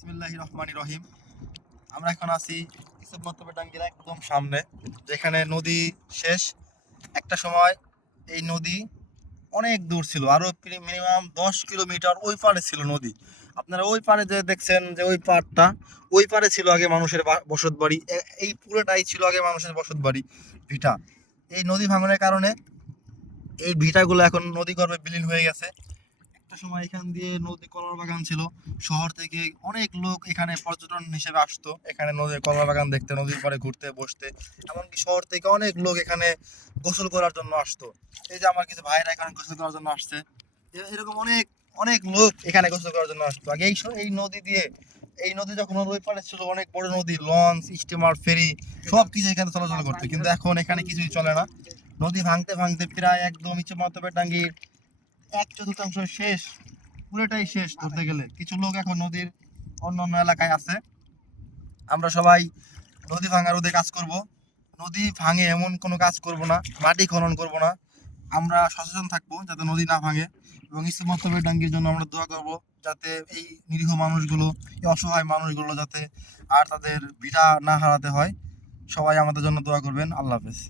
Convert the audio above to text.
বিসমিল্লাহির রহমানির রহিম। আমরা এখন আছি ইসুফ মতলবের টাঙ্গির একদম সামনে, যেখানে নদী শেষ। একটা সময় এই নদী অনেক দূর ছিল, আরো মিনিমাম 10 কিলোমিটার ওই পারে ছিল নদী। আপনারা ওই পারে যে দেখছেন যে ওই পাড়টা, ওই পারে ছিল আগে মানুষের বসত বাড়ি। এই পুরোটাই ছিল আগে মানুষের বসত বাড়ি, ভিটা। এই নদী ভাঙনের কারণে এই ভিটাগুলো এখন নদী গর্ভে বিলীন হয়ে গেছে। একটা সময় এখান দিয়ে নদী কলার বাগান ছিল, শহর থেকে অনেক লোক এখানে পর্যটন হিসেবে আসতো, এখানে নদীর কলার বাগান দেখতে, নদীর পাড়ে ঘুরতে বসতে। এমনকি শহর থেকে অনেক লোক এখানে গোসল করার জন্য আসতো। এই যে আমার কিছু ভাইরা এখানে গোসল করার জন্য আসছে, এরকম অনেক অনেক লোক এখানে গোসল করার জন্য আসতো আগে। এই নদী দিয়ে, এই নদী যখন ওই পাড়ে ছিল অনেক বড় নদী, লঞ্চ, স্টিমার, ফেরি সব কিছু এখানে চলাচল করতো, কিন্তু এখন এখানে কিছুই চলে না। নদী ভাঙতে ভাঙতে প্রায় একদম ইচ্ছে মাতবে টাঙ্গির 1/4 শেষ, পুরোটাই শেষ ধরতে গেলে। কিছু লোক এখন নদীর অন্য অন্য এলাকায় আছে। আমরা সবাই নদী ভাঙার রোধে কাজ করব, নদী ভাঙে এমন কোনো কাজ করব না, মাটি খনন করব না। আমরা সচেতন থাকবো যাতে নদী না ভাঙে, এবং ইসলাম মতলবের ডাঙ্গির জন্য আমরা দোয়া করব যাতে এই নিরীহ মানুষগুলো, এই অসহায় মানুষগুলো যাতে আর তাদের ভিটা না হারাতে হয়। সবাই আমাদের জন্য দোয়া করবেন। আল্লাহ হাফেজ।